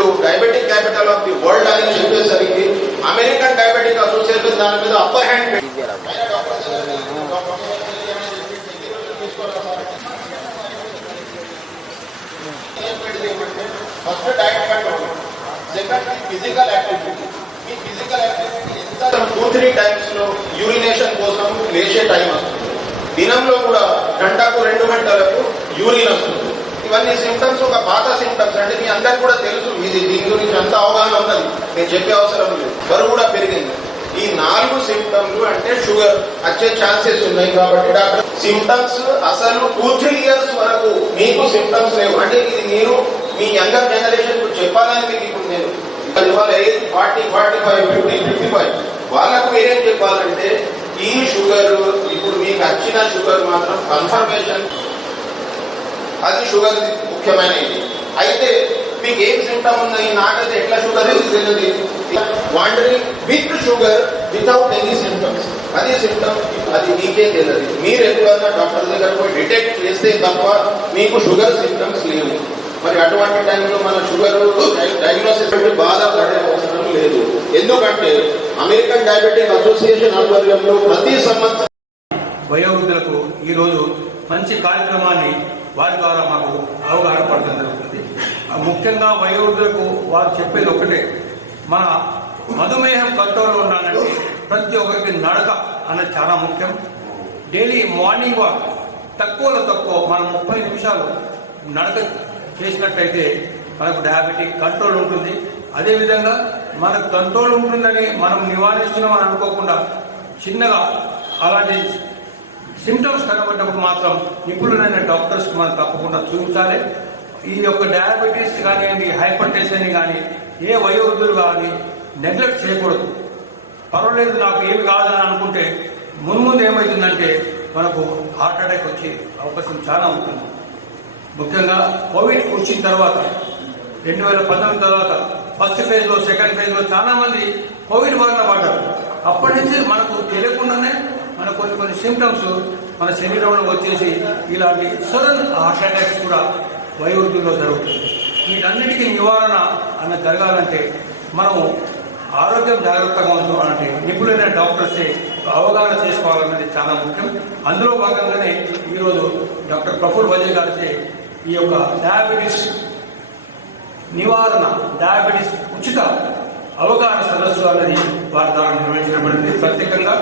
ఇప్పుడు diabetic capital of the world అని చెప్పేసరికి అమెరికన్ డయాబెటిక్ అసోసియేషన్ దాని మీద upper hand first diet control second physical activity ఈ ఫిజికల్ యాక్టివిటీ ఎంత టూ త్రీ టైమ్స్లో యూరినేషన్ కోసం లేచే టైం వస్తుంది. దినంలో కూడా గంటకు రెండు గంటలకు యూరిన్ వస్తుంది. ఇవన్నీ సిమ్టమ్స్ ఒక పాత సిమ్టమ్స్ అంటే మీ అందరికి కూడా తెలుసు. ఇది దీని గురించి అంత అవగాహన ఉన్నది. నేను చెప్పే అవసరం లేదు. బరువు కూడా పెరిగింది. ఈ నాలుగు సిమ్టమ్లు అంటే షుగర్ వచ్చే ఛాన్సెస్ ఉన్నాయి కాబట్టి డాక్టర్. సిమ్టమ్స్ అసలు టూ త్రీ ఇయర్స్ వరకు మీకు సిమ్టమ్స్ లేవు. అంటే ఇది మీరు మీ యంగర్ జనరేషన్ చెప్పాలని మీకు ఇప్పుడు నేను వాళ్ళ age forty forty five fifty fifty five వాళ్ళకు మీరేం చెప్పాలంటే ఈ షుగర్ ఇప్పుడు మీకు వచ్చిన షుగర్ మాత్రం కన్ఫర్మేషన్ అది షుగర్ ముఖ్యమైనది. అయితే మీకు ఏం సిమ్టమ్ ఉన్నాయి? నాకైతే ఎట్లా షుగర్ తెలియదు wandering with sugar without any symptoms అది సిమ్టమ్ అది మీకే తెలియదు. మీరు ఎప్పుడన్నా డాక్టర్ దగ్గర పోయి డిటెక్ట్ చేస్తే తప్ప మీకు షుగర్ సిమ్టమ్స్ లేవు. మరి అటువంటి టైంలో మన షుగర్ డయాగ్నోసిస్ బాధ పడే అవసరం లేదు. ఎందుకంటే అమెరికన్ డయాబెటిక్ అసోసియేషన్ ఆధ్వర్యంలో ప్రతి సంవత్సరం వయోవృద్ధులకు ఈరోజు మంచి కార్యక్రమాన్ని వారి ద్వారా మాకు అవగాహన పడడం జరుగుతుంది. ముఖ్యంగా వయోవృద్ధులకు వారు చెప్పేది ఒకటే మన మధుమేహం కంట్రోల్లో ఉండాలంటే ప్రతి ఒక్కరికి నడక అన్నది చాలా ముఖ్యం. డైలీ మార్నింగ్ వాక్ తక్కువలో తక్కువ మనం ముప్పై నిమిషాలు నడక చేసినట్టయితే మనకు డయాబెటిక్ కంట్రోల్ ఉంటుంది. అదేవిధంగా మనకు కంట్రోల్ ఉంటుందని మనం నివారిస్తున్నామని అనుకోకుండా చిన్నగా అలాంటి సిమ్టమ్స్ కనబడ్డప్పుడు మాత్రం నిపుణులైన డాక్టర్స్ మనం తప్పకుండా చూపించాలి. ఈ యొక్క డయాబెటీస్ కానివ్వండి హైపర్ టెన్షన్ కానీ ఏ వయోవృద్ధులు కానీ నెగ్లెక్ట్ చేయకూడదు. పర్వాలేదు నాకు ఏమి కాదని అనుకుంటే మున్ముందు ఏమవుతుందంటే మనకు హార్ట్ అటాక్ వచ్చే అవకాశం చాలా ఉంటుంది. ముఖ్యంగా కోవిడ్ వచ్చిన తర్వాత రెండు వేల పంతొమ్మిది తర్వాత ఫస్ట్ ఫేజ్లో సెకండ్ ఫేజ్లో చాలామంది కోవిడ్ బారిన పడ్డారు. అప్పటి నుంచి మనకు తెలియకుండానే మన కొన్ని కొన్ని సిమ్టమ్స్ మన శరీరంలో వచ్చేసి ఇలాంటి సడన్ హార్ట్ అటాక్స్ కూడా వయోవృద్ధుల్లో జరుగుతుంది. వీటన్నిటికీ నివారణ అన్న జరగాలంటే మనము ఆరోగ్యం జాగ్రత్తగా ఉంచాలంటే నిపుణులైన డాక్టర్సే అవగాహన చేసుకోవాలన్నది చాలా ముఖ్యం. అందులో భాగంగానే ఈరోజు డాక్టర్ ప్రఫుల్ వజయ్ గారిచే ఈ యొక్క డయాబెటీస్ నివారణ డయాబెటీస్ ఉచిత అవగాహన సదస్సు అనేది వారి ద్వారా నిర్వహించబడింది. ప్రత్యేకంగా